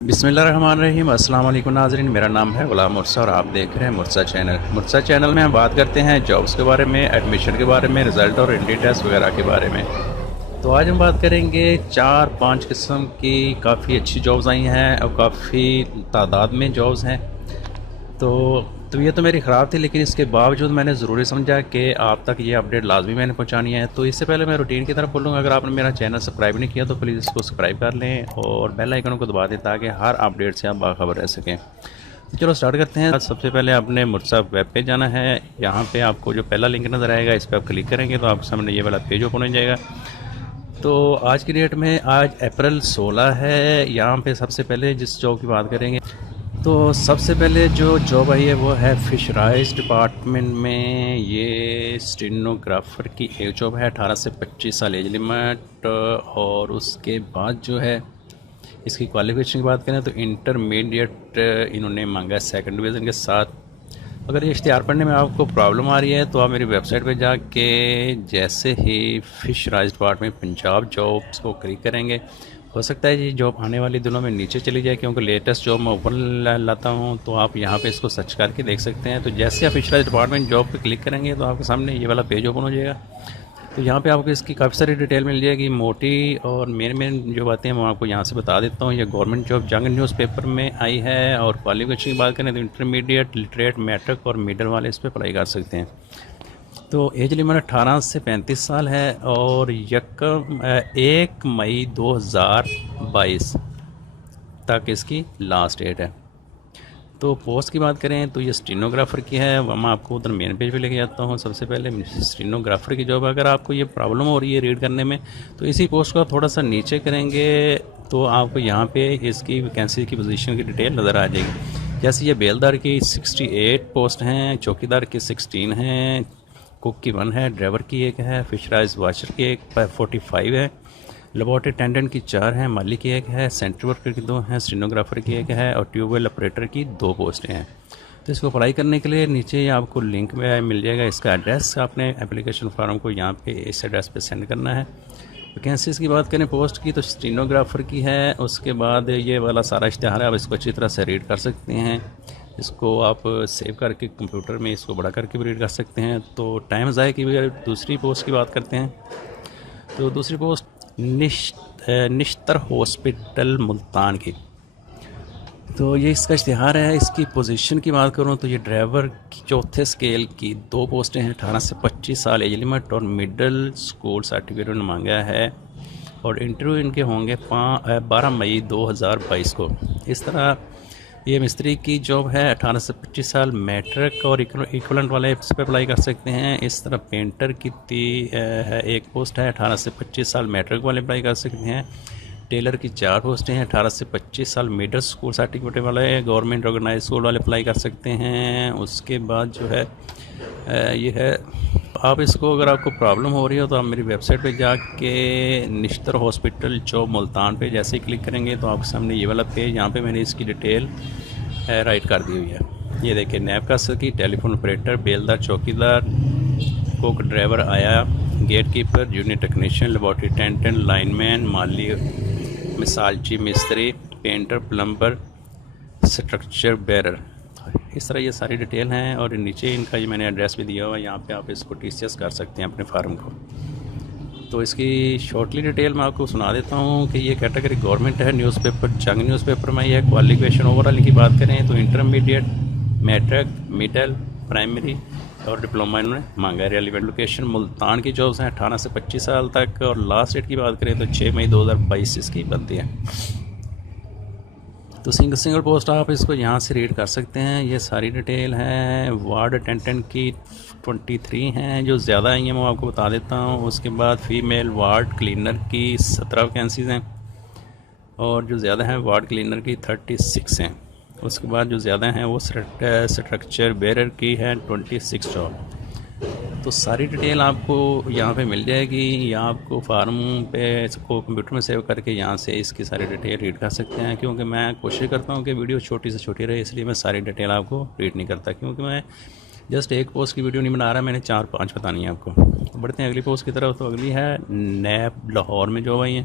बिस्मिल्लाहिर्रहमानिर्रहीम। अस्सलाम वालेकुम नाज़रीन, मेरा नाम है ग़ुलाम मुर्सा और आप देख रहे हैं मुर्सा चैनल। मुर्सा चैनल में हम बात करते हैं जॉब्स के बारे में, एडमिशन के बारे में, रिज़ल्ट और एंट्री टेस्ट वगैरह के बारे में। तो आज हम बात करेंगे 4-5 किस्म की काफ़ी अच्छी जॉब्स आई हैं और काफ़ी तादाद में जॉब्स हैं। तो तबीयत तो मेरी ख़राब थी, लेकिन इसके बावजूद मैंने ज़रूरी समझा कि आप तक ये अपडेट लाजमी मैंने पहुंचानी है। तो इससे पहले मैं रूटीन की तरफ बोलूँगा, अगर आपने मेरा चैनल सब्सक्राइब नहीं किया तो प्लीज़ इसको सब्सक्राइब कर लें और बेल आइकन को दबा दें ताकि हर अपडेट से आप बाखबर रह सकें। तो चलो स्टार्ट करते हैं। सबसे पहले आपने मुर्सा वेब पे जाना है। यहाँ पे आपको जो पहला लिंक नज़र आएगा इस पर आप क्लिक करेंगे तो आपके सामने ये वाला पेज ओपन हो जाएगा। तो आज की डेट में आज अप्रैल 16 है। यहाँ पे सबसे पहले जिस जॉब की बात करेंगे, तो सबसे पहले जो जॉब आई है वो है फ़िशराइज़ डिपार्टमेंट में। ये स्टेनोग्राफ़र की एक जॉब है, 18 से 25 साल एज लिमिट। और उसके बाद जो है इसकी क्वालिफ़िकेशन की बात करें तो इंटरमीडिएट इन्होंने मांगा है 2nd डिवीज़न के साथ। अगर ये इश्तिहार पढ़ने में आपको प्रॉब्लम आ रही है तो आप मेरी वेबसाइट पे जाके जैसे ही फ़िशराइज़ डिपार्टमेंट पंजाब जॉब्स को क्लिक करेंगे, हो सकता है ये जॉब आने वाले दिनों में नीचे चली जाए, क्योंकि लेटेस्ट जॉब मैं ऊपर लाता हूँ। तो आप यहाँ पे इसको सर्च करके देख सकते हैं। तो जैसे आप फ़िशराइज़ डिपार्टमेंट जॉब पे क्लिक करेंगे तो आपके सामने ये वाला पेज ओपन हो जाएगा। तो यहाँ पे आपको इसकी काफ़ी सारी डिटेल मिल जाएगी, मोटी और मेन जो बातें हैं मैं आपको यहाँ से बता देता हूँ। ये गवर्नमेंट जॉब जंग न्यूज़पेपर में आई है। और क्वालिफिकेशन की बात करें तो इंटरमीडिएट, लिटरेट, मैट्रिक और मिडल वाले इस पर अप्लाई कर सकते हैं। तो एज लिमिट 18 से 35 साल है और 1 मई 2022 तक इसकी लास्ट डेट है। तो पोस्ट की बात करें तो ये स्टेनोग्राफ़र की है। मैं आपको उधर मेन पेज पे लेके जाता हूँ। सबसे पहले स्टेनोग्राफ़र की जॉब, अगर आपको ये प्रॉब्लम हो रही है रीड करने में तो इसी पोस्ट को थोड़ा सा नीचे करेंगे तो आपको यहाँ पे इसकी वैकेंसी की पोजीशन की डिटेल नज़र आ जाएगी। जैसे ये बेलदार की 68 पोस्ट हैं, चौकीदार की 16 हैं, कुक की 1 है, ड्राइवर की 1 है, फ़िशराइज़ वाशर की 45 है, लेबॉरेटरी अटेंडेंट की 4 हैं, माली की 1 है, सेंट्रल वर्कर की 2 हैं, स्टेनोग्राफर की 1 है और ट्यूबवेल ऑपरेटर की 2 पोस्टें हैं। तो इसको अप्लाई करने के लिए नीचे आपको लिंक में मिल जाएगा इसका एड्रेस। आपने एप्लीकेशन फॉर्म को यहाँ पे इस एड्रेस पे सेंड करना है। वैकेंसीज़ की बात करें पोस्ट की तो स्टेनोग्राफर की है। उसके बाद ये वाला सारा इश्तिहार है, आप इसको अच्छी तरह से रीड कर सकते हैं। इसको आप सेव करके कंप्यूटर में इसको बड़ा करके भी रीड कर सकते हैं। तो टाइम ज़ाय की भी दूसरी पोस्ट की बात करते हैं तो दूसरी पोस्ट निश्तर हॉस्पिटल मुल्तान की। तो ये इसका इश्तिहार है। इसकी पोजीशन की बात करूँ तो ये ड्राइवर की 4थे स्केल की 2 पोस्टें हैं, 18 से 25 साल एज लिमिट और मिडिल स्कूल सर्टिफिकेट उन्होंने मांगा है। और इंटरव्यू इनके होंगे 12 मई 2022 को। इस तरह ये मिस्त्री की जॉब है, 18 से 25 साल, मैट्रिक और इक्वलेंट वाले इस पर अप्लाई कर सकते हैं। इस तरह पेंटर की है 1 पोस्ट है, 18 से 25 साल, मैट्रिक वाले अप्लाई कर सकते हैं। टेलर की 4 पोस्टें हैं, 18 से 25 साल, मिडिल स्कूल सर्टिफिकेट वाले, गवर्नमेंट ऑर्गेनाइज स्कूल वाले अप्लाई कर सकते हैं। उसके बाद जो है ये है, आप इसको अगर आपको प्रॉब्लम हो रही हो तो आप मेरी वेबसाइट पे जाके निश्तर हॉस्पिटल जॉब मुल्तान पे जैसे ही क्लिक करेंगे तो आपके सामने ये वाला पेज, यहाँ पे मैंने इसकी डिटेल राइट कर दी हुई है। ये देखिए, नैब कासर की, टेलीफोन ऑपरेटर, बेलदार, चौकीदार, कुक, ड्राइवर आया, gate keeper, junior technician, laboratory attendant, lineman, माली, मिसालची मिस्त्री, पेंटर, प्लम्बर, स्ट्रक्चर बेरर। इस तरह ये सारी डिटेल हैं और नीचे इनका ये मैंने एड्रेस भी दिया हुआ है। यहाँ पे आप इसको टीसीएस कर सकते हैं अपने फार्म को। तो इसकी शॉर्टली डिटेल मैं आपको सुना देता हूँ कि ये कैटेगरी गवर्नमेंट है, न्यूज़पेपर जंग न्यूज़पेपर में ये क्वालिफिकेशन ओवरऑल की बात करें तो इंटरमीडिएट, मैट्रिक, मिडल, प्राइमरी और डिप्लोमा इन्होंने मांगा है। रेलिवेंट लोकेशन मुल्तान की जॉब्स हैं, 18 से 25 साल तक। और लास्ट डेट की बात करें तो 6 मई 2022 इसकी बनती है। तो सिंगल पोस्ट आप इसको यहाँ से रीड कर सकते हैं। ये सारी डिटेल है। वार्ड अटेंडेंट की 23 हैं, जो ज़्यादा आई हैं मैं आपको बता देता हूँ। उसके बाद फ़ीमेल वार्ड क्लीनर की 17 वैकेंसीज़ हैं और जो ज़्यादा हैं वार्ड क्लीनर की 36 हैं। उसके बाद जो ज़्यादा हैं वो स्ट्रक्चर बेरर की है 26 जॉब। तो सारी डिटेल आपको यहाँ पे मिल जाएगी, या आपको फार्म पे इसको कंप्यूटर में सेव करके यहाँ से इसकी सारी डिटेल रीड कर सकते हैं। क्योंकि मैं कोशिश करता हूँ कि वीडियो छोटी से छोटी रहे, इसलिए मैं सारी डिटेल आपको रीड नहीं करता, क्योंकि मैं जस्ट एक पोस्ट की वीडियो नहीं बना रहा, मैंने 4-5 बतानी है आपको। तो बढ़ते हैं अगली पोस्ट की तरफ। तो अगली है नैब लाहौर में जॉब आई है।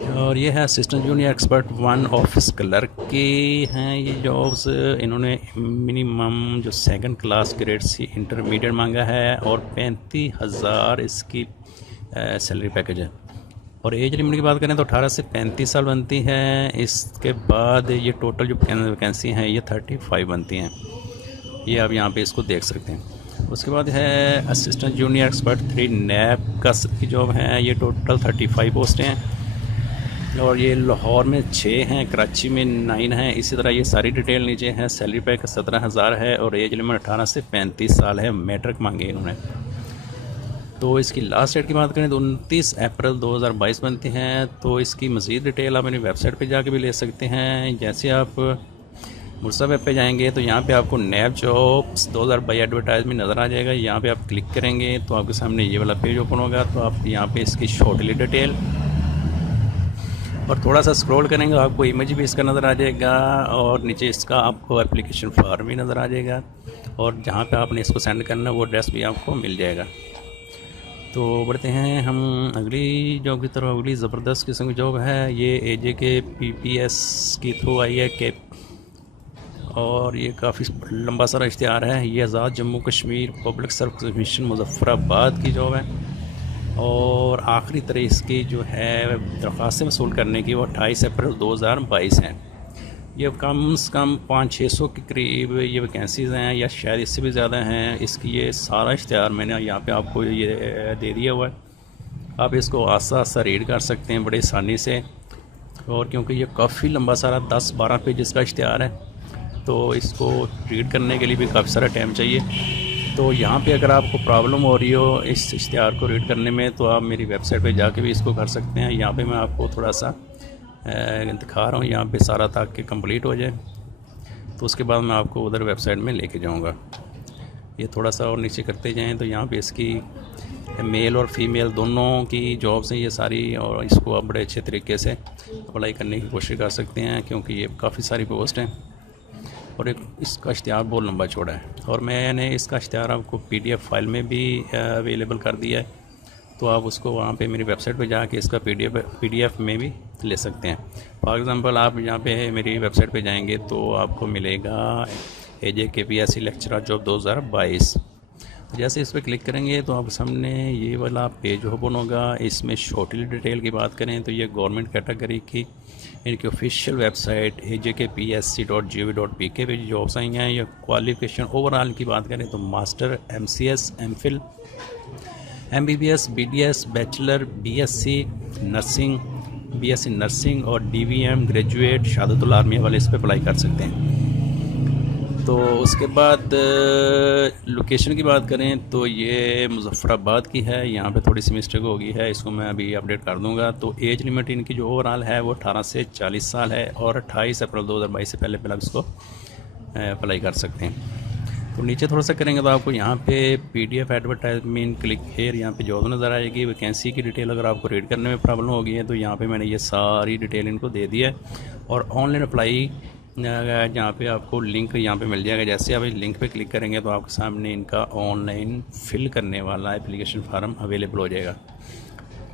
और ये है assistant junior expert 1 office clerk की हैं ये जॉब्स। इन्होंने मिनिमम जो second class grade C intermediate मांगा है और 35,000 इसकी सैलरी पैकेज है। और एज लिमिट की बात करें तो 18 से 35 साल बनती है। इसके बाद ये टोटल जो वैकेंसी हैं ये 35 बनती हैं। ये आप यहाँ पे इसको देख सकते हैं। उसके बाद है असिस्टेंट जूनियर एक्सपर्ट 3 नैब का की जॉब है। ये टोटल 35 पोस्टें हैं और ये लाहौर में 6 हैं, कराची में 9 हैं। इसी तरह ये सारी डिटेल नीचे है। सैलरी पैक 17,000 है और एज लिमिट 18 से 35 साल है। मैट्रिक मांगे इन्होंने। तो इसकी लास्ट डेट की बात करें तो 29 अप्रैल 2022 बनती हैं। तो इसकी मज़ीद डिटेल आप मेरी वेबसाइट पे जाके भी ले सकते हैं। जैसे आप मुर्सा वेब पे जाएंगे तो यहाँ पे आपको नैब जॉब्स 2022 एडवर्टाइजमेंट नज़र आ जाएगा। यहाँ पे आप क्लिक करेंगे तो आपके सामने ये वाला पेज ओपन होगा। तो आप यहाँ पे इसकी शॉर्टली डिटेल और थोड़ा सा स्क्रॉल करेंगे आपको इमेज भी इसका नज़र आ जाएगा और नीचे इसका आपको एप्लीकेशन फॉर्म भी नज़र आ जाएगा और जहाँ पे आपने इसको सेंड करना वो एड्रेस भी आपको मिल जाएगा। तो बढ़ते हैं हम अगली जॉब की तरफ। अगली ज़बरदस्त किस्म की जॉब है। ये एजे के PPS की थ्रू आई है के और ये काफ़ी लंबा सारा इश्तिहार है। ये Azad Jammu Kashmir public service commission Muzaffarabad की जॉब है और आखिरी तारीख इसकी जो है दरख्वास्तें वसूल करने की वो 28 अप्रैल 2022 है। ये कम से कम 500-600 के करीब ये वैकेंसीज़ हैं या शायद इससे भी ज़्यादा हैं। इसकी ये सारा इश्तिहार मैंने यहाँ पे आपको ये दे दिया हुआ है। आप इसको आस्ता आस्ता रीड कर सकते हैं बड़े आसानी से। और क्योंकि ये काफ़ी लंबा सारा 10-12 पेज का इश्तिहार है तो इसको रीड करने के लिए भी काफ़ी सारा टाइम चाहिए। तो यहाँ पे अगर आपको प्रॉब्लम हो रही हो इस इश्तिहार को रीड करने में तो आप मेरी वेबसाइट पे जाके भी इसको कर सकते हैं। यहाँ पे मैं आपको थोड़ा सा दिखा रहा हूँ यहाँ पे सारा ताकि कंप्लीट हो जाए। तो उसके बाद मैं आपको उधर वेबसाइट में लेके जाऊँगा। ये थोड़ा सा और नीचे करते जाएँ तो यहाँ पे इसकी मेल और फीमेल दोनों की जॉब्स हैं ये सारी और इसको आप बड़े अच्छे तरीके से अप्लाई करने की कोशिश कर सकते हैं क्योंकि ये काफ़ी सारी पोस्ट हैं और एक इसका इश्तिहार बहुत लंबा चौड़ा है। और मैंने इसका इश्तिहार आपको PDF फाइल में भी अवेलेबल कर दिया है। तो आप उसको वहाँ पे मेरी वेबसाइट पे जाके इसका PDF में भी ले सकते हैं। फॉर एग्ज़ाम्पल आप यहाँ पे मेरी वेबसाइट पे जाएंगे तो आपको मिलेगा AJ KPSC लेक्चरर जॉब 2022। जैसे इस पर क्लिक करेंगे तो आपके सामने ये वाला पेज ओपन होगा। इसमें शॉर्टली डिटेल की बात करें तो ये गवर्नमेंट कैटेगरी की इनकी ऑफिशियल वेबसाइट ajkpsc.gov.pk पे जॉब्स आई हैं। या क्वालिफिकेशन ओवरऑल की बात करें तो master, MCS, MPhil, MBBS, BDS, bachelor, BSc nursing और DVM ग्रेजुएट शहादतुल आर्मिया वाले इस पर अप्लाई कर सकते हैं। तो उसके बाद लोकेशन की बात करें तो ये मुजफ्फराबाद की है। यहाँ पे थोड़ी सी मिस्टेक हो गई है, इसको मैं अभी अपडेट कर दूँगा। तो एज लिमिट इनकी जो ओवरऑल है वो 18 से 40 साल है और 28 अप्रैल 2022 से पहले आप इसको अप्लाई कर सकते हैं। तो नीचे थोड़ा सा करेंगे तो आपको यहाँ पे PDF एडवर्टाइजमेंट क्लिक हेयर यहाँ पे जॉब नज़र आएगी। वैकेंसी की डिटेल अगर आपको रीड करने में प्रॉब्लम हो गई है तो यहाँ पे मैंने ये सारी डिटेल इनको दे दी है। और ऑनलाइन अप्लाई जहाँ पे आपको लिंक यहाँ पे मिल जाएगा। जैसे आप इस लिंक पे क्लिक करेंगे तो आपके सामने इनका ऑनलाइन फिल करने वाला एप्लीकेशन फार्म अवेलेबल हो जाएगा।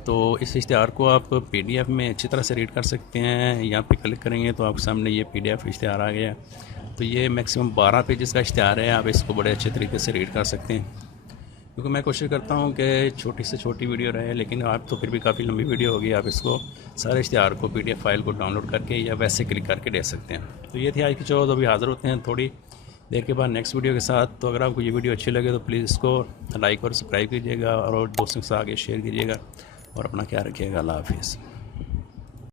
तो इस इश्तिहार को आप PDF में अच्छी तरह से रीड कर सकते हैं। यहाँ पे क्लिक करेंगे तो आपके सामने ये PDF इश्तिहार आ गया। तो ये मैक्सिमम 12 पेजेस का इश्तिहार है। आप इसको बड़े अच्छे तरीके से रीड कर सकते हैं क्योंकि मैं कोशिश करता हूँ कि छोटी से छोटी वीडियो रहे, लेकिन आप तो फिर भी काफ़ी लंबी वीडियो होगी। आप इसको सारे इश्तिहार को PDF फाइल को डाउनलोड करके या वैसे क्लिक करके दे सकते हैं। तो ये थी आज की चौथ। अभी हाज़िर होते हैं थोड़ी देर के बाद नेक्स्ट वीडियो के साथ। तो अगर आपको ये वीडियो अच्छी लगे तो प्लीज़ इसको लाइक और सब्सक्राइब कीजिएगा और दोस्तों के साथ आगे शेयर कीजिएगा और अपना ख्याल रखिएगा। अल्लाह हाफिज़।